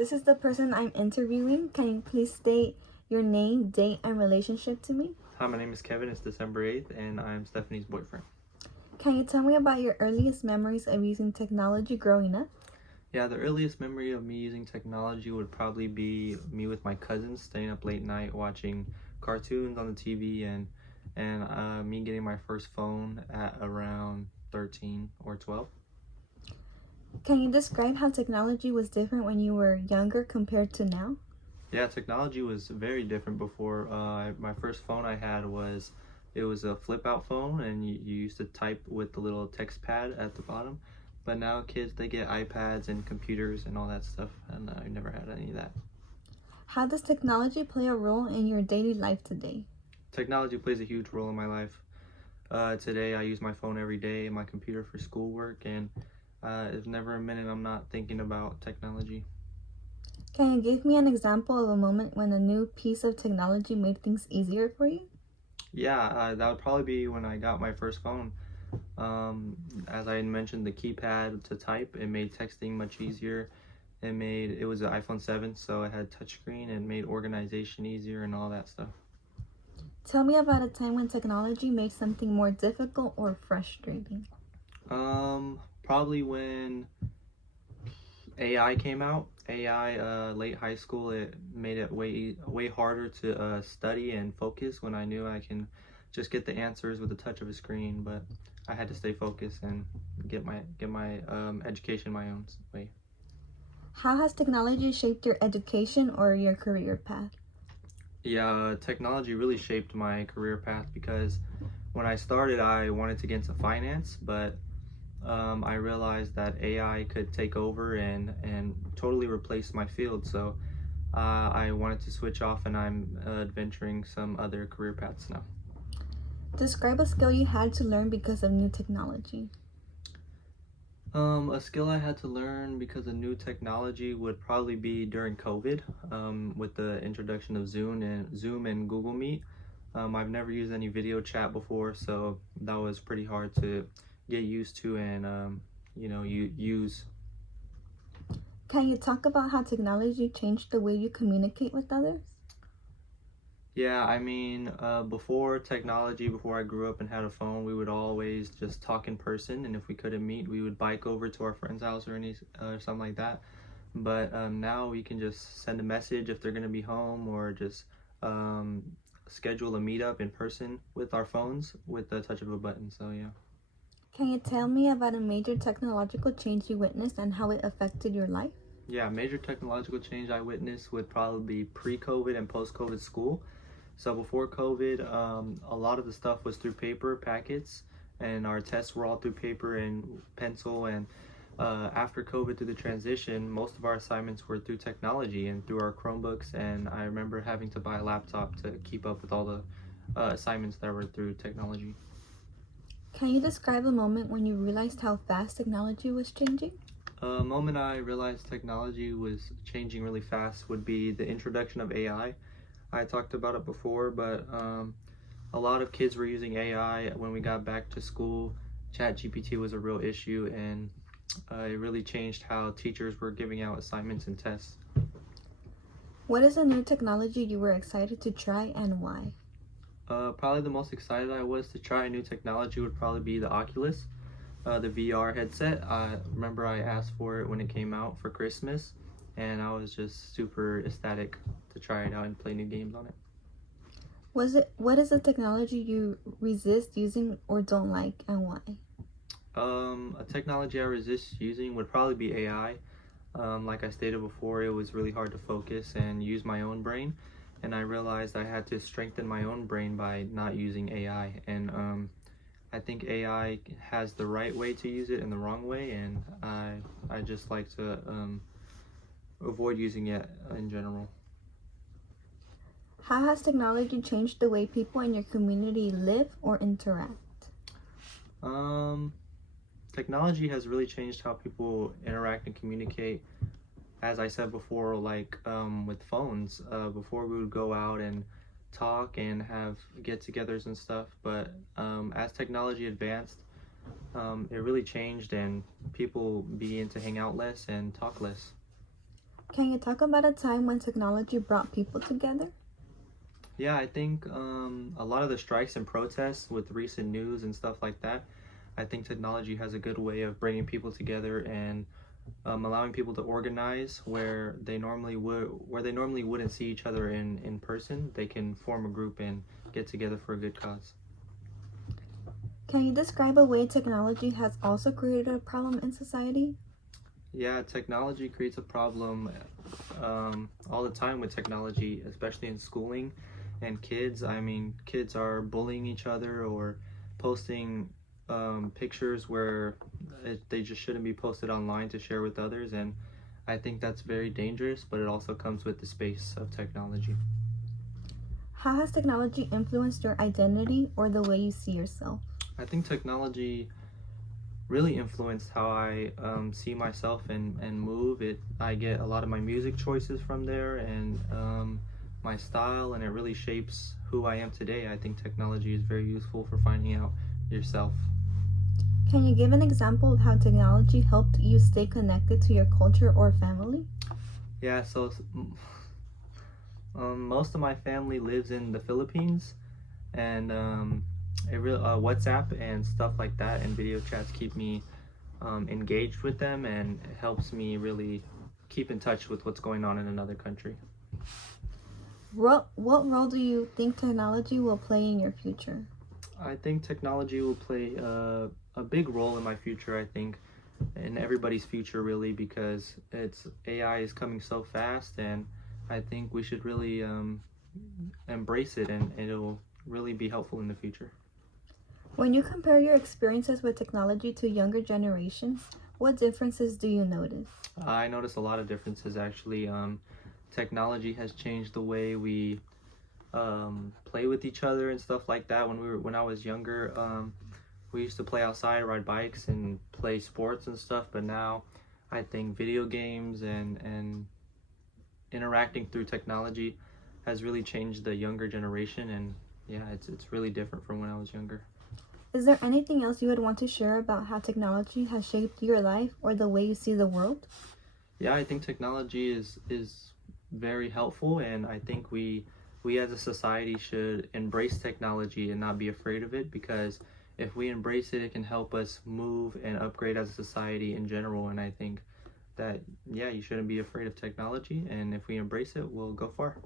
This is the person I'm interviewing. Can you please state your name, date, and relationship to me? Hi, my name is Kevin. It's December 8th, and I'm Stephanie's boyfriend. Can you tell me about your earliest memories of using technology growing up? Yeah, the earliest memory of me using technology would probably be me with my cousins staying up late night watching cartoons on the TV and me getting my first phone at around 13 or 12. Can you describe how technology was different when you were younger compared to now? Yeah, technology was very different before. My first phone I had was a flip out phone, and you used to type with the little text pad at the bottom. But now kids, they get iPads and computers and all that stuff, and I never had any of that. How does technology play a role in your daily life today? Technology plays a huge role in my life. Today I use my phone every day, my computer for schoolwork, and there's never a minute I'm not thinking about technology. Can you give me an example of a moment when a new piece of technology made things easier for you? Yeah, that would probably be when I got my first phone. As I mentioned, the keypad to type, it made texting much easier. It was an iPhone 7, so it had touchscreen and made organization easier and all that stuff. Tell me about a time when technology made something more difficult or frustrating. Probably when AI came out. AI, late high school, it made it way harder to study and focus when I knew I can just get the answers with the touch of a screen. But I had to stay focused and get my education my own way. How has technology shaped your education or your career path? Yeah, technology really shaped my career path because when I started, I wanted to get into finance, but I realized that AI could take over and totally replace my field. So I wanted to switch off, and I'm adventuring some other career paths now. Describe a skill you had to learn because of new technology. A skill I had to learn because of new technology would probably be during COVID, with the introduction of Zoom and Google Meet. I've never used any video chat before, so that was pretty hard to get used to and you use. Can you talk about how technology changed the way you communicate with others? Yeah, I mean, before technology, before I grew up and had a phone, we would always just talk in person, and if we couldn't meet, we would bike over to our friend's house or something like that. But now we can just send a message if they're gonna be home, or just um, schedule a meetup in person with our phones with the touch of a button. So yeah. Can you tell me about a major technological change you witnessed and how it affected your life? Yeah, major technological change I witnessed would probably be pre-COVID and post-COVID school. So before COVID, a lot of the stuff was through paper packets, and our tests were all through paper and pencil. And after COVID, through the transition, most of our assignments were through technology and through our Chromebooks. And I remember having to buy a laptop to keep up with all the assignments that were through technology. Can you describe a moment when you realized how fast technology was changing? A moment I realized technology was changing really fast would be the introduction of AI. I talked about it before, but a lot of kids were using AI when we got back to school. ChatGPT was a real issue, and it really changed how teachers were giving out assignments and tests. What is a new technology you were excited to try and why? Probably the most excited I was to try a new technology would probably be the Oculus, the VR headset. I remember I asked for it when it came out for Christmas, and I was just super ecstatic to try it out and play new games on it. What is a technology you resist using or don't like and why? A technology I resist using would probably be AI. Like I stated before, it was really hard to focus and use my own brain, and I realized I had to strengthen my own brain by not using AI. And I think AI has the right way to use it and the wrong way, and I just like to avoid using it in general. How has technology changed the way people in your community live or interact? Um, Technology has really changed how people interact and communicate. As I said before, like with phones, before we would go out and talk and have get-togethers and stuff, but as technology advanced, it really changed, and people began to hang out less and talk less. Can you talk about a time when technology brought people together? Yeah, I think a lot of the strikes and protests with recent news and stuff like that, I think technology has a good way of bringing people together and allowing people to organize where they normally wouldn't see each other in person. They can form a group and get together for a good cause. Can you describe a way technology has also created a problem in society? Yeah, technology creates a problem all the time with technology, especially in schooling and kids. I mean, kids are bullying each other or posting pictures where they just shouldn't be posted online to share with others. And I think that's very dangerous, but it also comes with the space of technology. How has technology influenced your identity or the way you see yourself? I think technology really influenced how I see myself and move. I get a lot of my music choices from there and my style, and it really shapes who I am today. I think technology is very useful for finding out yourself. Can you give an example of how technology helped you stay connected to your culture or family? Yeah, so most of my family lives in the Philippines, and WhatsApp and stuff like that and video chats keep me engaged with them, and it helps me really keep in touch with what's going on in another country. What role do you think technology will play in your future? I think technology will play a big role in my future. I think in everybody's future, really, because it's AI is coming so fast, and I think we should really embrace it, and it'll really be helpful in the future. When you compare your experiences with technology to younger generations, what differences do you notice? I notice a lot of differences actually. Technology has changed the way we play with each other and stuff like that. When I was younger, we used to play outside, ride bikes, and play sports and stuff. But now, I think video games and interacting through technology has really changed the younger generation. And yeah, it's really different from when I was younger. Is there anything else you would want to share about how technology has shaped your life or the way you see the world? Yeah, I think technology is very helpful, and I think we as a society should embrace technology and not be afraid of it, because if we embrace it, it can help us move and upgrade as a society in general. And I think that, yeah, you shouldn't be afraid of technology, and if we embrace it, we'll go far.